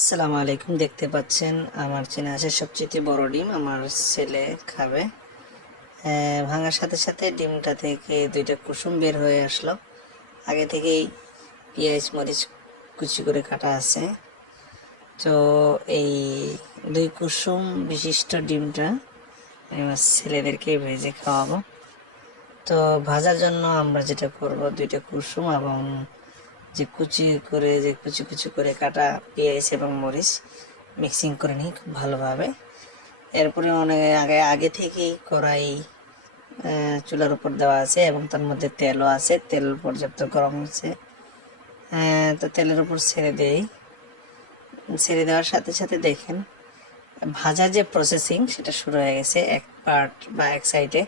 আসসালামু আলাইকুম দেখতে পাচ্ছেন, আমার চেনা আছে সবচেয়ে বড় ডিম, আমার ছেলে খাবে। ভাঙার সাথে সাথে ডিমটা থেকে দুইটা কুসুম বের হয়ে আসলো। আগে থেকেই পেঁয়াজ, মরিচ কুচি করে কাটা আছে। তো এই দুই কুসুম বিশিষ্ট ডিমটা আমি আমার ছেলেদেরকে ভেজে খাওয়াবো। তো ভাজার জন্য আমরা যেটা করব, দুইটা কুসুম এবং যে কুচি করে, যে কুচি কুচি করে কাটা পেঁয়াজ এবং মরিচ মিক্সিং করে নিই খুব ভালোভাবে। এরপরে অনেক আগে আগে থেকেই কড়াই চুলার উপর দেওয়া আছে এবং তার মধ্যে তেলও আছে। তেল পর্যাপ্ত গরম হচ্ছে তো তেলের উপর ছেড়ে দেই। ছেড়ে দেওয়ার সাথে সাথে দেখেন ভাজার যে প্রসেসিং সেটা শুরু হয়ে গেছে এক পার্ট বা এক সাইডে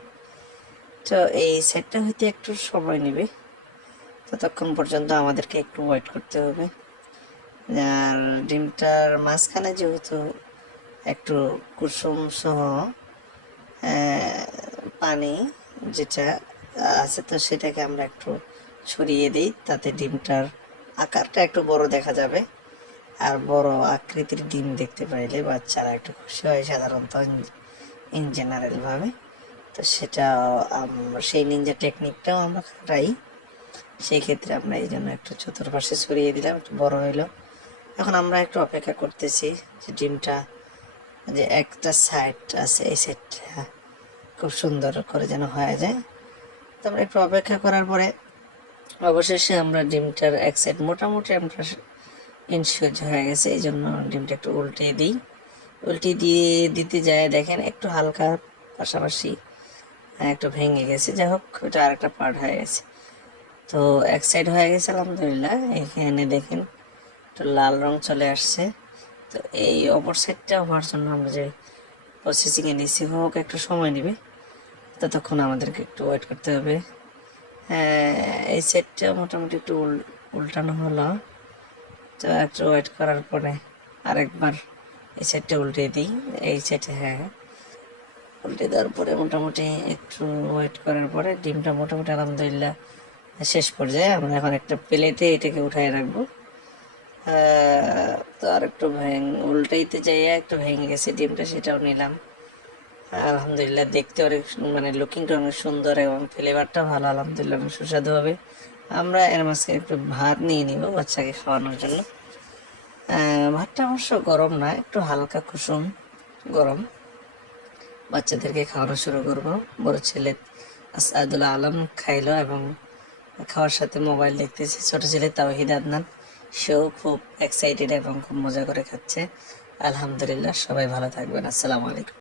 তো এই সাইডটা হইতে একটু সময় নেবে। ততক্ষণ পর্যন্ত আমাদেরকে একটু ওয়েট করতে হবে। আর ডিমটার মাঝখানে যেহেতু একটু কুসুম সহ পানি যেটা আছে তো সেটাকে আমরা একটু ছড়িয়ে দিই, তাতে ডিমটার আকারটা একটু বড় দেখা যাবে। আর বড় আকৃতির ডিম দেখতে পাইলে বাচ্চারা একটু খুশি হয় সাধারণত ইন জেনারেলভাবে তো সেটা সেই নিনজা টেকনিকটাও আমরা খাটাই। সেই ক্ষেত্রে আমরা এই জন্য একটু চতুর্পাশে ছড়িয়ে দিলাম একটু বড় হইল। এখন আমরা একটু অপেক্ষা করতেছি যে ডিমটা যে একটা সাইড আছে এই সাইডটা খুব সুন্দর করে যেন হয়ে যায়। তো আমরা একটু অপেক্ষা করার পরে অবশেষে আমরা ডিমটার এক সাইড মোটামুটি আমরা ইনসিওর হয়ে গেছে এই জন্য ডিমটা একটু উল্টে দিই। উল্টে দিয়ে দিতে যায় দেখেন একটু হালকা পাশাপাশি হ্যাঁ, একটু ভেঙে গেছে। যাই হোক ওটা আরেকটা পার্ট হয়ে গেছে। তো এক সাইড হয়ে গেছে, আলহামদুলিল্লাহ। এখানে দেখেন একটু লাল রং চলে আসছে। তো এই অপর সাইডটা হওয়ার জন্য আমরা যে প্রসেসিংয়ে নিচ্ছি হোক একটু সময় নেবে। ততক্ষণ আমাদেরকে একটু ওয়েট করতে হবে। হ্যাঁ এই সাইডটা মোটামুটি একটু উল- উল্টানো হলো। তো একটু ওয়েট করার পরে আরেকবার এই সাইডটা উল্টে দিই। এই সাইডে হ্যাঁ। উল্টে দেওয়ার পরে মোটামুটি একটু ওয়েট করার পরে ডিমটা মোটামুটি আলহামদুলিল্লাহ শেষ পর্যায়ে আমরা এখন একটা প্লেটে এটাকে উঠায় রাখব। তো আর একটু ভেঙ, উল্টাইতে যাইয়া একটু ভেঙে গেছে ডিমটা, সেটাও নিলাম। আলহামদুলিল্লাহ দেখতে অনেক মানে লুকিংটা অনেক সুন্দর এবং ফ্লেভারটা ভালো, আলহামদুলিল্লাহ অনেক সুস্বাদু হবে। আমরা এর মাঝখানে একটু ভাত নিয়ে নিব বাচ্চাকে খাওয়ানোর জন্য। ভাতটা অবশ্য গরম না, একটু হালকা কুসুম গরম। বাচ্চাদেরকে খাওয়ানো শুরু করব। বড় ছেলে আসাদুল আলম খাইলো এবং খাওয়ার সাথে মোবাইল দেখতেছে। ছোট ছেলে তাওহিদ আদনান। সেও খুব এক্সাইটেড এবং খুব মজা করে খাচ্ছে। আলহামদুলিল্লাহ, সবাই ভালো থাকবেন। আসসালামু আলাইকুম।